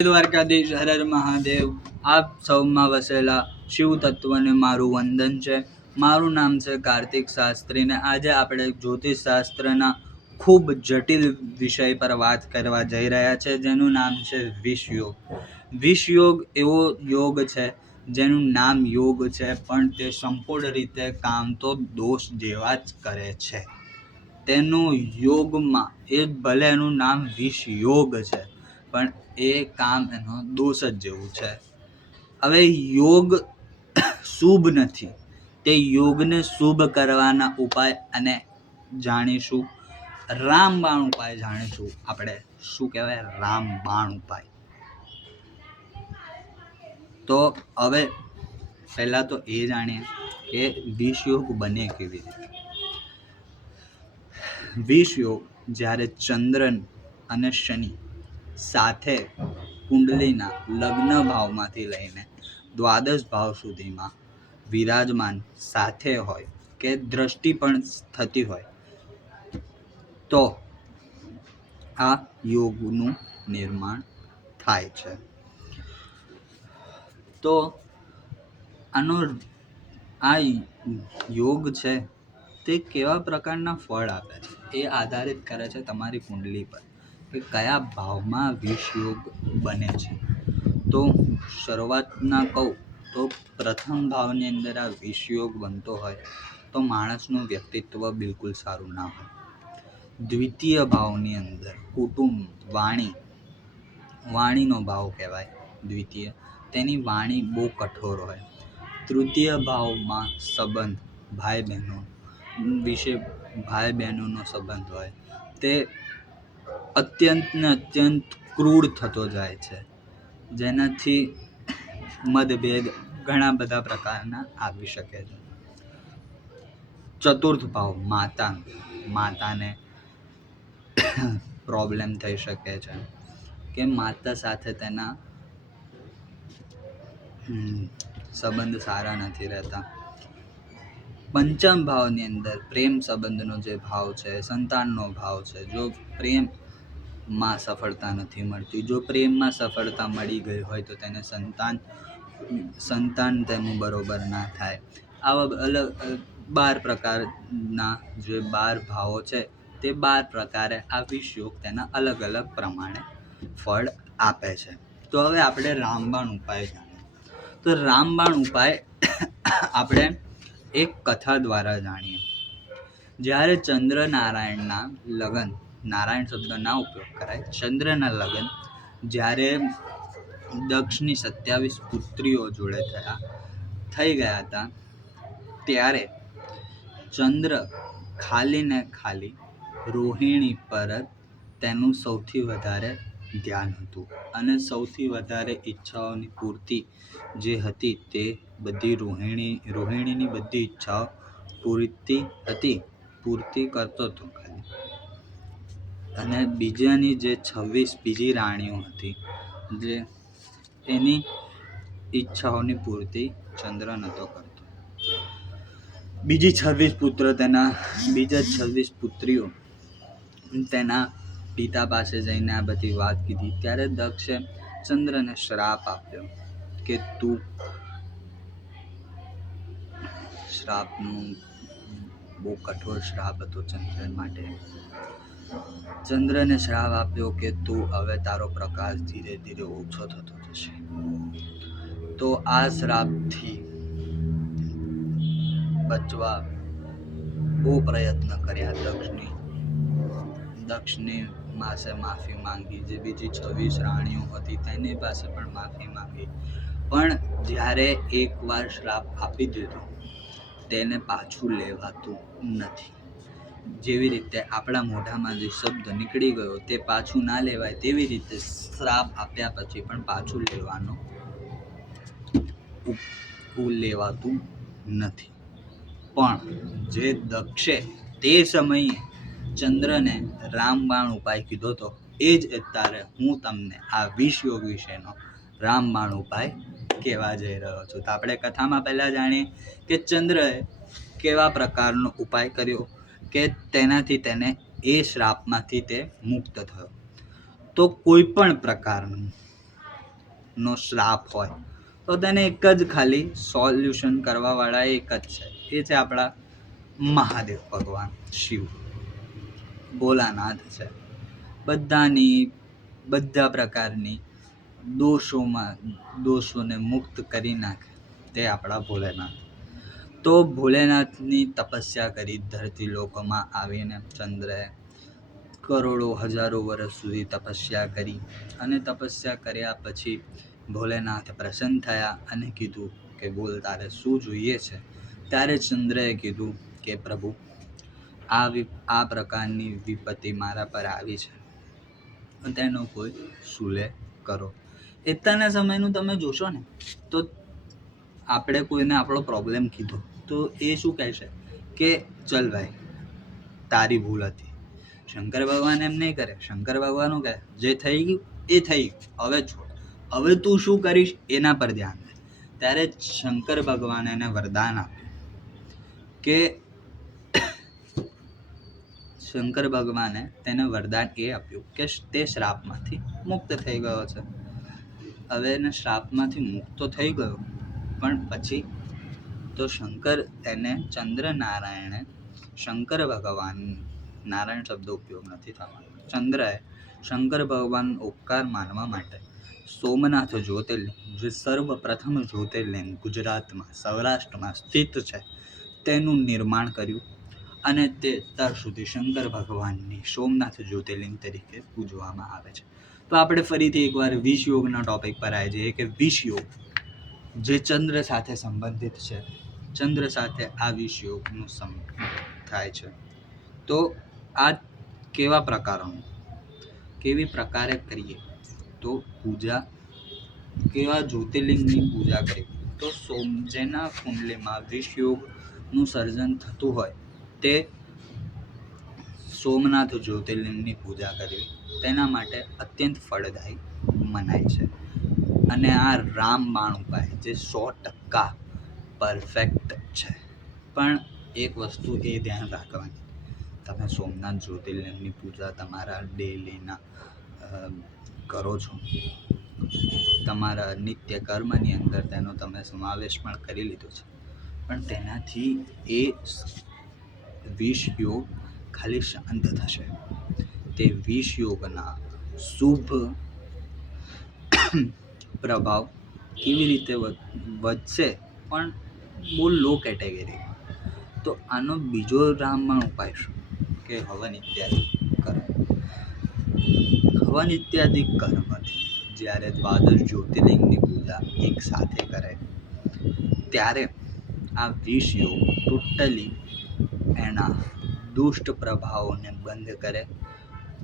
દ્વારકાધીશ હર હર મહાદેવ. આપ સૌમાં વસેલા શિવ તત્વને મારું વંદન છે. મારું નામ છે કાર્તિક શાસ્ત્રી ને આજે આપણે જ્યોતિષ શાસ્ત્રના ખૂબ જટિલ વિષય પર વાત કરવા જઈ રહ્યા છે, જેનું નામ છે વિષયોગ. વિષયોગ એવો યોગ છે જેનું નામ યોગ છે, પણ તે સંપૂર્ણ રીતે કામ તો દોષ જેવા જ કરે છે. તેનું યોગમાં ભલે એનું નામ વિષ યોગ છે, પણ એ કામ એનો દોષ જ જેવું છે. હવે યોગ શુભ નથી, તે યોગને શુભ કરવાના ઉપાય અને જાણીશું. રામબાણ ઉપાય જાણીશું આપણે. શું કહેવાય? રામબાણ ઉપાય. તો હવે પહેલા તો એ જાણીએ કે વિષ યોગ બને કેવી રીતે. વિષ યોગ જ્યારે ચંદ્ર અને શનિ સાથે કુંડલીના લગ્ન ભાવમાંથી લઈને દ્વાદશ ભાવ સુધીમાં વિરાજમાન સાથે હોય કે દ્રષ્ટિ પણ થતી હોય તો આ યોગનું નિર્માણ થાય છે. તો આ યોગ છે તે કેવા પ્રકારના ફળ આપે છે એ આધારિત કરે છે તમારી કુંડલી પર કે કયા ભાવમાં વિષ યોગ બને છે. તો શરૂઆતના કહું તો પ્રથમ ભાવની અંદર આ વિષ યોગ બનતો હોય તો માણસનું વ્યક્તિત્વ બિલકુલ સારું ના હોય. દ્વિતીય ભાવની અંદર કુટુંબ, વાણીનો ભાવ કહેવાય દ્વિતીય, તેની વાણી બહુ કઠોર હોય. તૃતીય ભાવમાં સંબંધ, ભાઈ બહેનોનો સંબંધ હોય તે અત્યંત ક્રૂર થતો જાય છે, જેનાથી મતભેદ ઘણા બધા પ્રકારના આવી શકે છે. ચતુર્થ ભાવ માતાને પ્રોબ્લેમ થઈ શકે છે કે માતા સાથે તેના સંબંધ સારા નથી રહેતા. પંચમ ભાવની અંદર પ્રેમ સંબંધનો જે ભાવ છે, સંતાનનો ભાવ છે. જો પ્રેમમાં સફળતા નથી મળતી, જો પ્રેમમાં સફળતા મળી ગઈ હોય તો તેને સંતાન તેનું બરોબર ના થાય. આવા અલગ 12 પ્રકારના જે 12 ભાવો છે તે 12 પ્રકારે આ વિષ યોગ તેના અલગ અલગ પ્રમાણે ફળ આપે છે. તો હવે આપણે રામબાણ ઉપાય જાણીએ. તો રામબાણ ઉપાય આપણે એક કથા દ્વારા જાણીએ. જ્યારે ચંદ્ર નારાયણના લગ્ન, નારાયણ શબ્દ ના ઉપયોગ કરાય, ચંદ્રના લગ્ન જ્યારે દક્ષની 27 પુત્રીઓ જોડે થઈ ગયા હતા, ત્યારે ચંદ્ર ખાલી ને ખાલી રોહિણી પર તેનું સૌથી વધારે ધ્યાન હતું અને સૌથી વધારે ઈચ્છાઓની પૂર્તિ જે હતી તે બધી રોહિણીની બધી ઈચ્છાઓ પૂર્તિ કરતો હતો ખાલી. અને બીજાની જે 26 બીજી રાણીઓ હતી, જે એની ઈચ્છાઓની પૂર્તિ ચંદ્ર નહોતો કરતો. બીજી 26 પુત્રીઓ તેના પિતા પાસે જઈને આ બધી વાત કીધી. ત્યારે દક્ષે ચંદ્રને શ્રાપ આપ્યો કે તું શ્રાપનું બહુ કઠોર શ્રાપ હતો ચંદ્ર માટે. ચંદ્રને શ્રાપ આપ્યો કે તું હવે તારો પ્રકાશ ધીરે ધીરે ઓછો થતો જશે. તો આ શ્રાપથી બચવા બહુ પ્રયત્ન કર્યા દક્ષની પાસે માફી માંગી. જે બીજી 26 રાણીઓ હતી તેની પાસે પણ માફી માંગી, પણ જ્યારે એકવાર શ્રાપ આપી દીધો તેને પાછું લેવાતું નથી. જેવી રીતે આપણા મોઢામાં જે શબ્દ નીકળી ગયો તે પાછું ના લેવાય, તેવી રીતે શ્રાપ આપ્યા પછી પણ પાછું લેવાતું નથી. પણ જે દક્ષે તે સમયે ચંદ્રને રામબાણ ઉપાય કીધો હતો, એ જ અત્યારે હું તમને આ વિષ યોગ વિશેનો રામબાણ ઉપાય કહેવા જઈ રહ્યો છું. તો આપણે કથામાં પહેલા જાણીએ કે ચંદ્રએ કેવા પ્રકારનો ઉપાય કર્યો કે તેનાથી તેને એ શ્રાપમાંથી તે મુક્ત થયો. તો કોઈ પણ પ્રકારનું નો શ્રાપ હોય તો તેને એક જ ખાલી સોલ્યુશન કરવાવાળા એક જ છે, એ છે આપણા મહાદેવ ભગવાન શિવ, ભોલાનાથ છે. બધા પ્રકારની દોષોને મુક્ત કરી નાખે તે આપણા ભોલેનાથ. તો ભોલેનાથની તપસ્યા કરી ધરતી લોકોમાં આવીને ચંદ્રએ કરોડો હજારો વર્ષ સુધી તપસ્યા કરી, અને તપસ્યા કર્યા પછી ભોલેનાથ પ્રસન્ન થયા અને કીધું કે બોલ તારે શું જોઈએ છે. ત્યારે ચંદ્રએ કીધું કે પ્રભુ આ પ્રકારની વિપત્તિ મારા પર આવી છે, તેનો કોઈ સુલે કરો. અત્યારના સમયનું તમે જોશો ને તો આપણે કોઈને આપણો પ્રોબ્લેમ કીધો તો એ શું કહેશે કે ચલ ભાઈ તારી ભૂલ હતી. શંકર ભગવાન એમ નહીં કરે. શંકર ભગવાન કહે જે થઈ ગયું એ થઈ ગયું, હવે છોડ, હવે તું શું કરીશ એના પર ધ્યાન દે. ત્યારે શંકર ભગવાને એને વરદાન આપ્યું કે શંકર ભગવાને તેને વરદાન એ આપ્યું કે તે શ્રાપમાંથી મુક્ત થઈ ગયો છે. હવે એને શ્રાપમાંથી મુક્ત તો થઈ ગયો, પણ પછી તો ચંદ્રનારાયણે શંકર ભગવાન, નારાયણ શબ્દ ઉપયોગ નથી થવાનો, ચંદ્રએ શંકર ભગવાન ઉપકાર માનવા માટે સોમનાથ જ્યોતિર્લિંગ, જે સર્વપ્રથમ જ્યોતિર્લિંગ ગુજરાતમાં સૌરાષ્ટ્રમાં સ્થિત છે, તેનું નિર્માણ કર્યું. અને તે અત્યાર સુધી શંકર ભગવાનની સોમનાથ જ્યોતિર્લિંગ તરીકે પૂજવામાં આવે છે. તો આપણે ફરીથી એકવાર વિષ યોગના ટોપિક પર આવી જઈએ કે વિષ યોગ જે ચંદ્ર સાથે સંબંધિત છે, ચંદ્ર સાથે આ વિષ યોગનું થાય છે. તો આ કેવી પ્રકારે કરીએ, તો પૂજા કેવા જ્યોતિર્લિંગની પૂજા કરવી, તો જેના કુંડલીમાં વિષ યોગનું સર્જન થતું હોય તે સોમનાથ જ્યોતિર્લિંગની પૂજા કરવી તેના માટે અત્યંત ફળદાયી મનાય છે. અને આ રામબાણ ઉપાય જે 100% પરફેક્ટ છે. પણ એક વસ્તુ એ ધ્યાન રાખવાની, તમે સોમનાથ જ્યોતિર્લિંગની પૂજા તમારા ડેલીના કરો છો, તમારા નિત્ય કર્મની અંદર તેનો તમે સમાવેશ પણ કરી લીધો છે, પણ તેનાથી એ વિષ યોગ ખાલી શાંત થશે. તે વિષ યોગના શુભ પ્રભાવ કેવી રીતે વધશે, પણ બહુ લો કેટેગરી. તો આનો બીજો રામબાણ ઉપાય શું કે હવન ઇત્યાદિ કર્મથી જ્યારે દ્વાદશ જ્યોતિર્લિંગની પૂજા એક સાથે કરે ત્યારે આ વિષ યોગ ટોટલી એના દુષ્ટ પ્રભાવોને બંધ કરે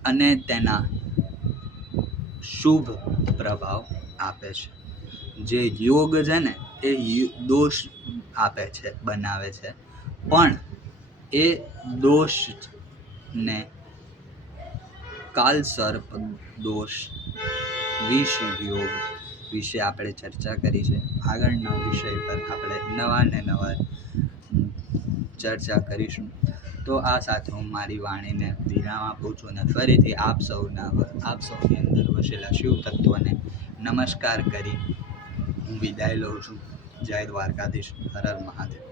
અને તેના શુભ પ્રભાવ આપે છે. જે યોગ છે ને એ દોષ બનાવે છે, પણ એ દોષને કાલસર્પ દોષ વિષ યોગ વિશે આપણે ચર્ચા કરી છે. આગળના વિષય પર આપણે નવા ચર્ચા કરીશું. તો આ સાથે હું મારી વાણીને વિરામ આપું છું અને ફરીથી આપ સૌની અંદર વસેલા શિવ તત્વને નમસ્કાર કરી હું વિદાય લઉં છું. જય દ્વારકાધીશ. હર હર મહાદેવ.